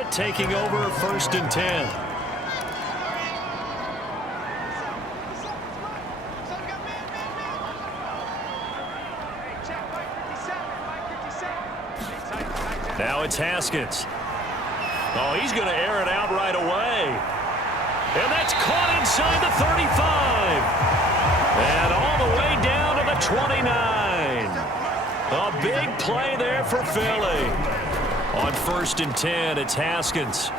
it, taking over 1st and 10. Now it's Haskins. Oh, he's going to air it out right away. And that's caught inside the 35. And all the way down to the 29. A big play there for Philly. On 1st and 10, it's Haskins.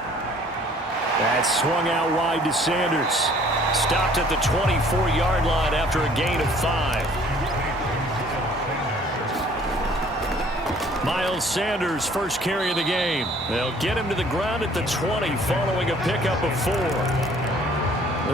That swung out wide to Sanders. Stopped at the 24-yard line after a gain of 5. Miles Sanders, first carry of the game. They'll get him to the ground at the 20 following a pickup of 4.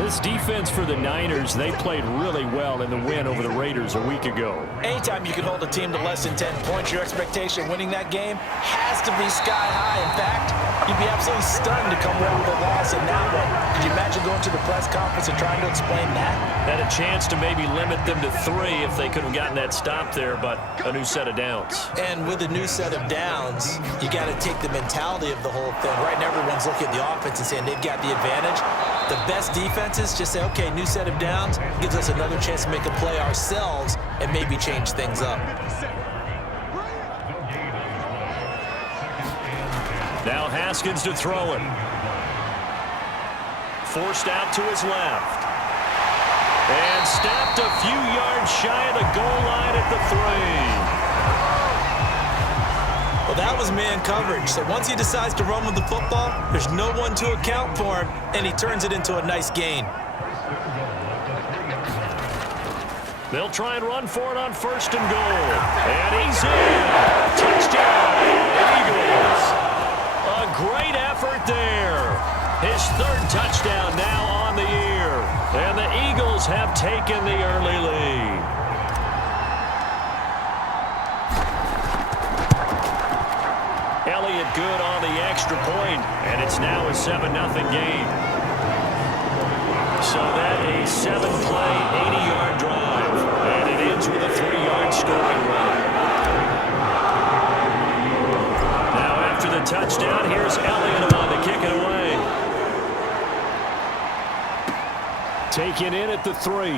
This defense for the Niners, they played really well in the win over the Raiders a week ago. Anytime you can hold a team to less than 10 points, your expectation of winning that game has to be sky high. In fact, you'd be absolutely stunned to come away with a loss in that one. Could you imagine going to the press conference and trying to explain that? Had a chance to maybe limit them to 3 if they could have gotten that stop there, but a new set of downs. And with a new set of downs, you got to take the mentality of the whole thing. Right now, everyone's looking at the offense and saying they've got the advantage. The best defenses just say, okay, new set of downs, gives us another chance to make a play ourselves and maybe change things up. Now Haskins to throw it. Forced out to his left. And stopped a few yards shy of the goal line at the 3. Well, that was man coverage. So once he decides to run with the football, there's no one to account for him, and he turns it into a nice gain. They'll try and run for it on 1st and goal. And he's in. Touchdown, Eagles. A great effort there. His 3rd touchdown now on the year. And the Eagles have taken the early lead. Elliott good on the extra point, and it's now a 7-0 game. So that a 7-play, 80-yard drive, and it ends with a 3-yard scoring run. Now after the touchdown, here's Elliott on to kick it away. Taken in at the 3.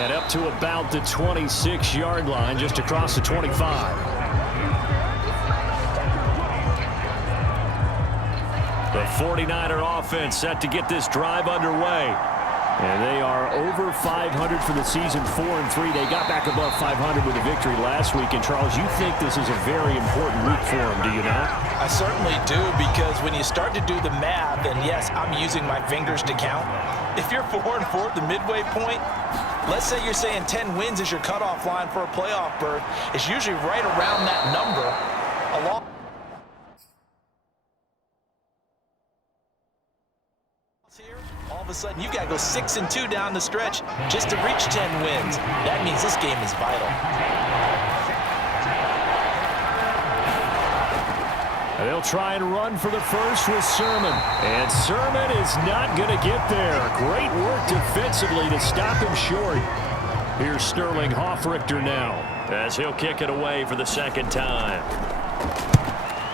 And up to about the 26-yard line, just across the 25. The 49er offense set to get this drive underway. And they are over 500 for the season, 4-3. They got back above 500 with a victory last week. And, Charles, you think this is a very important week for them, do you not? I certainly do, because when you start to do the math, and yes, I'm using my fingers to count. If you're 4-4 at the midway point, let's say you're saying 10 wins is your cutoff line for a playoff berth. It's usually right around that number. All of a sudden, you got to go 6-2 down the stretch just to reach 10 wins. That means this game is vital. They'll try and run for the first with Sermon. And Sermon is not going to get there. Great work defensively to stop him short. Here's Sterling Hoffrichter now, as he'll kick it away for the 2nd time.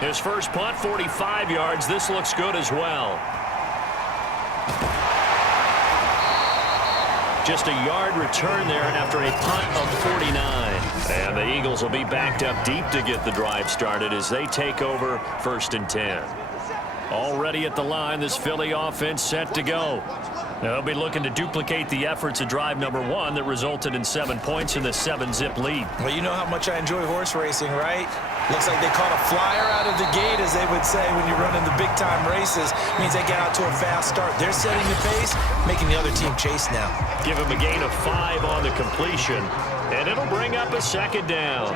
His first punt, 45 yards. This looks good as well. Just a yard return there after a punt of 49. And the Eagles will be backed up deep to get the drive started as they take over 1st and 10. Already at the line, this Philly offense set to go. Now they'll be looking to duplicate the efforts of drive number 1 that resulted in 7 points in the 7-zip lead. Well, you know how much I enjoy horse racing, right? Looks like they caught a flyer out of the gate, as they would say when you're running the big-time races. Means they get out to a fast start. They're setting the pace, making the other team chase now. Give him a gain of 5 on the completion, and it'll bring up a 2nd down.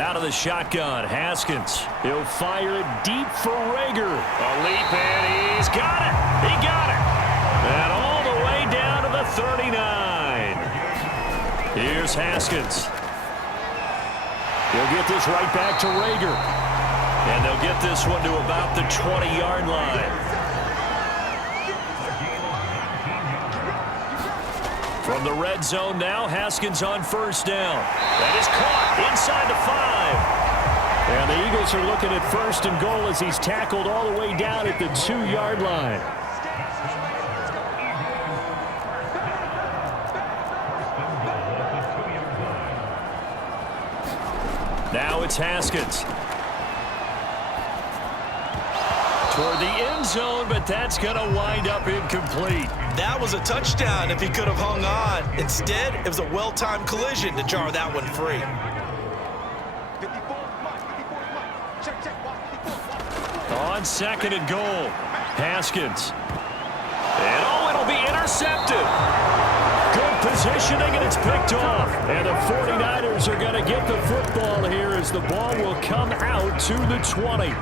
Out of the shotgun, Haskins. He'll fire it deep for Rager. A leap, and he's got it. He got it. And all the way down to the 39. Here's Haskins. He'll get this right back to Rager. And they'll get this one to about the 20-yard line. From the red zone now, Haskins on first down. That is caught inside the 5. And the Eagles are looking at first and goal as he's tackled all the way down at the 2-yard line. Now it's Haskins. Toward the end zone, but that's going to wind up incomplete. That was a touchdown if he could have hung on. Instead, it was a well-timed collision to jar that one free. On second and goal, Haskins. And it'll be intercepted. Good positioning, and it's picked off. And the 49ers are going to get the football here as the ball will come out to the 20.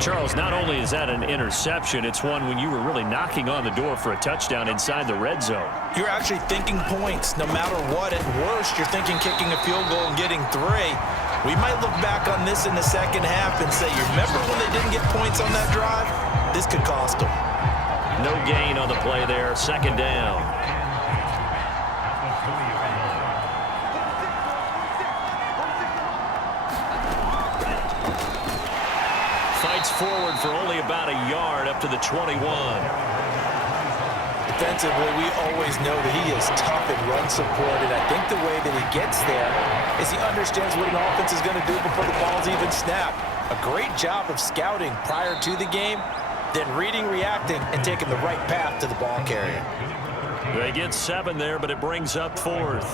Charles, not only is that an interception, it's one when you were really knocking on the door for a touchdown inside the red zone. You're actually thinking points. No matter what, at worst, you're thinking kicking a field goal and getting 3. We might look back on this in the second half and say, you remember when they didn't get points on that drive? This could cost them. No gain on the play there. Second down. Fights forward for only about a yard up to the 21. Defensively, we always know that he is tough in run support, and I think the way that he gets there is he understands what an offense is going to do before the ball's even snapped. A great job of scouting prior to the game, then reading, reacting, and taking the right path to the ball carrier. They get 7 there, but it brings up 4th.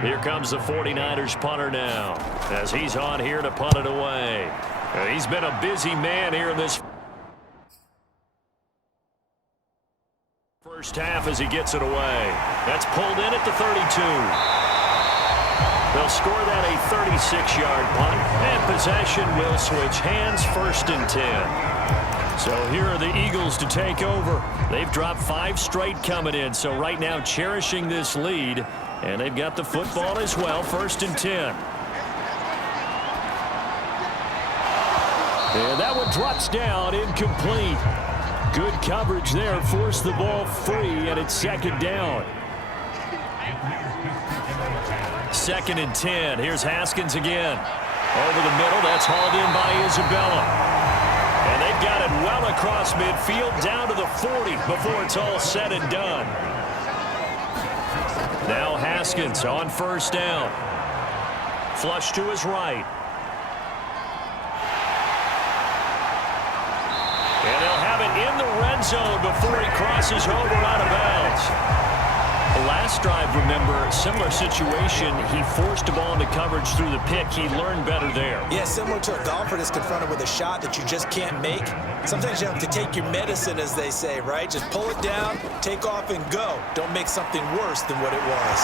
Here comes the 49ers punter now, as he's on here to punt it away. He's been a busy man here in this first half as he gets it away. That's pulled in at the 32. They'll score that a 36-yard punt, and possession will switch hands, 1st and 10. So here are the Eagles to take over. They've dropped 5 straight coming in, so right now cherishing this lead, and they've got the football as well, 1st and 10. And that one drops down, incomplete. Good coverage there, forced the ball free, and it's 2nd down. 2nd and 10. Here's Haskins again. Over the middle, that's hauled in by Isabella. And they've got it well across midfield, down to the 40 before it's all said and done. Now Haskins on first down. Flush to his right. And they'll have it in the red zone before he crosses over out of bounds. The last drive, remember, similar situation. He forced a ball into coverage through the pick. He learned better there. Yeah, similar to a golfer that's confronted with a shot that you just can't make. Sometimes you have to take your medicine, as they say, right? Just pull it down, take off, and go. Don't make something worse than what it was.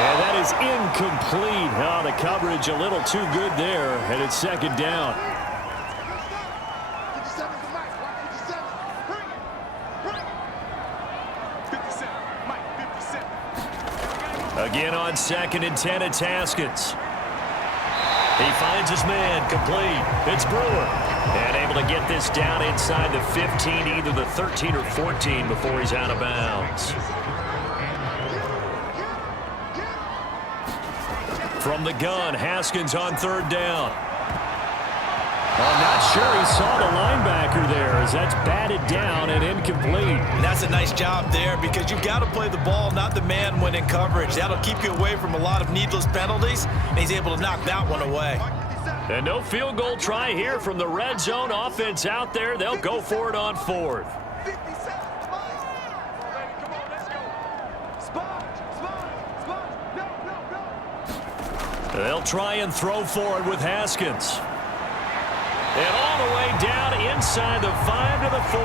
And that is incomplete. Oh, the coverage a little too good there, and it's 2nd down. Again on 2nd and 10, it's Haskins. He finds his man, complete. It's Brewer. And able to get this down inside the 15, either the 13 or 14 before he's out of bounds. From the gun, Haskins on 3rd down. I'm not sure he saw the linebacker there as that's batted down and incomplete. And that's a nice job there because you've got to play the ball, not the man when in coverage. That'll keep you away from a lot of needless penalties, and he's able to knock that one away. And no field goal try here from the red zone. Offense out there. They'll go for it on 4th. They'll try and throw for it with Haskins. And all the way down inside the 5 to the 4.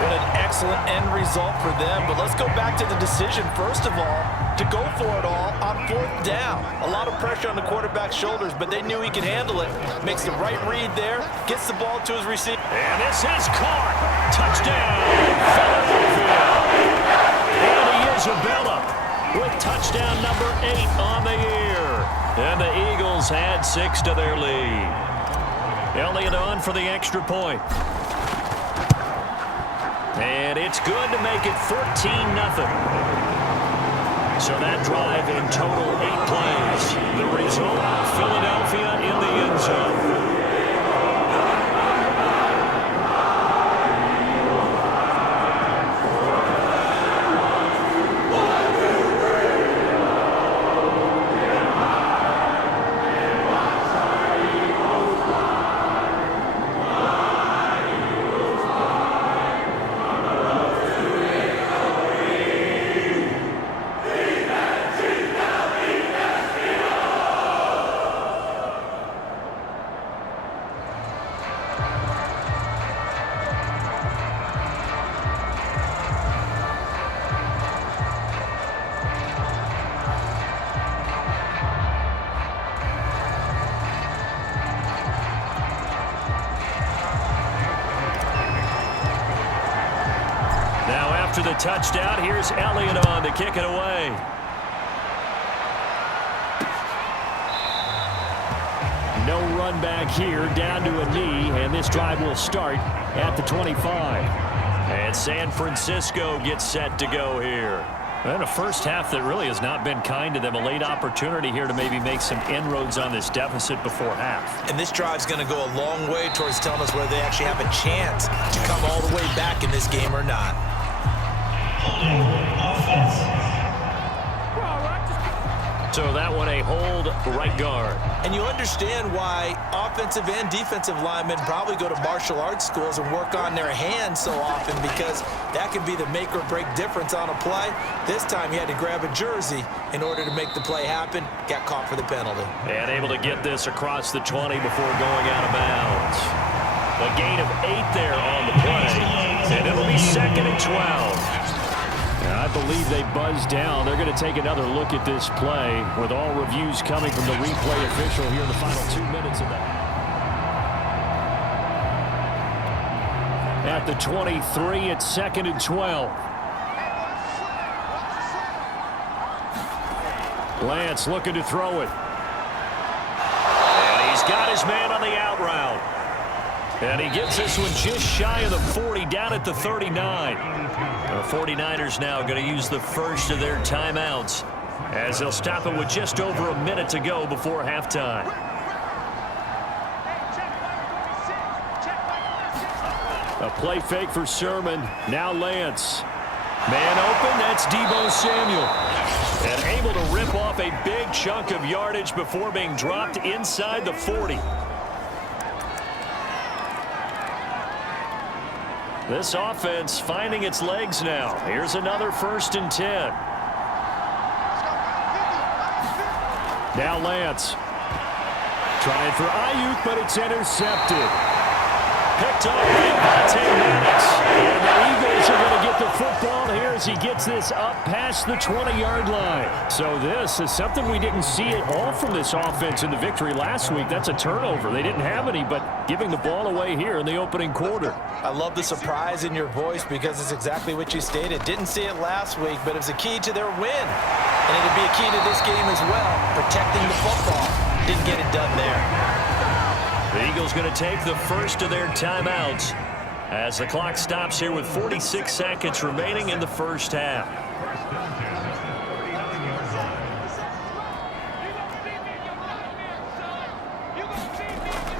What an excellent end result for them. But let's go back to the decision, first of all, to go for it all on 4th down. A lot of pressure on the quarterback's shoulders, but they knew he could handle it. Makes the right read there, gets the ball to his receiver. And this is caught. Touchdown, Philadelphia. And Isabella with touchdown number 8 on the year. And the Eagles add 6 to their lead. Elliott on for the extra point. And it's good to make it 14-0. So that drive in total 8 plays. The result, Philadelphia in the end zone. After the touchdown, here's Elliott on to kick it away. No run back here, down to a knee, and this drive will start at the 25. And San Francisco gets set to go here. And a first half that really has not been kind to them. A late opportunity here to maybe make some inroads on this deficit before half. And this drive's going to go a long way towards telling us whether they actually have a chance to come all the way back in this game or not. So that one a hold right guard. And you understand why offensive and defensive linemen probably go to martial arts schools and work on their hands so often, because that can be the make or break difference on a play. This time he had to grab a jersey in order to make the play happen. Got caught for the penalty. And able to get this across the 20 before going out of bounds. A gain of 8 there on the play. And it'll be 2nd and 12. I believe they buzzed down. They're going to take another look at this play, with all reviews coming from the replay official here in the final 2 minutes of that. At the 23, it's 2nd and 12. Lance looking to throw it. And he's got his man on the out route. And he gets this one just shy of the 40, down at the 39. The 49ers now going to use the first of their timeouts, as they'll stop it with just over a minute to go before halftime. A play fake for Sermon. Now Lance. Man open, that's Deebo Samuel. And able to rip off a big chunk of yardage before being dropped inside the 40. This offense finding its legs now. Here's another 1st and 10. Now Lance. Trying for Ayuk, but it's intercepted. Picked up by Maddox. And the Eagles are going to get the football here as he gets this up past the 20-yard line. So this is something we didn't see at all from this offense in the victory last week. That's a turnover. They didn't have any, but giving the ball away here in the opening quarter. I love the surprise in your voice, because it's exactly what you stated. Didn't see it last week, but it was a key to their win. And it'll be a key to this game as well, protecting the football. Didn't get it done there. The Eagles going to take the first of their timeouts as the clock stops here with 46 seconds remaining in the first half.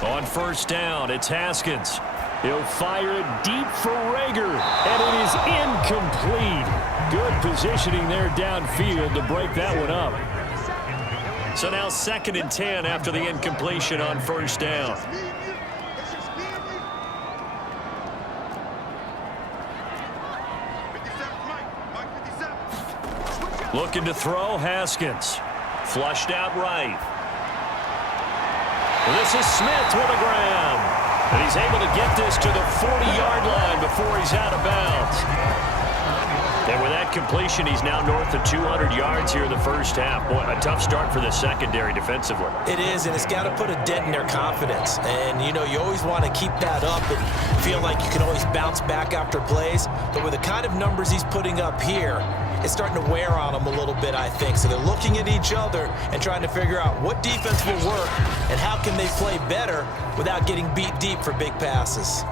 On first down, it's Haskins. He'll fire it deep for Rager, and it is incomplete. Good positioning there downfield to break that one up. So now 2nd and 10 after the incompletion on first down. Looking to throw, Haskins. Flushed out right. This is Smith with a grab. And he's able to get this to the 40-yard line before he's out of bounds. And with that completion, he's now north of 200 yards here in the first half. Boy, a tough start for the secondary defensively. It is, and it's got to put a dent in their confidence. And, you know, you always want to keep that up and feel like you can always bounce back after plays. But with the kind of numbers he's putting up here, it's starting to wear on them a little bit, I think. So they're looking at each other and trying to figure out what defense will work and how can they play better without getting beat deep for big passes.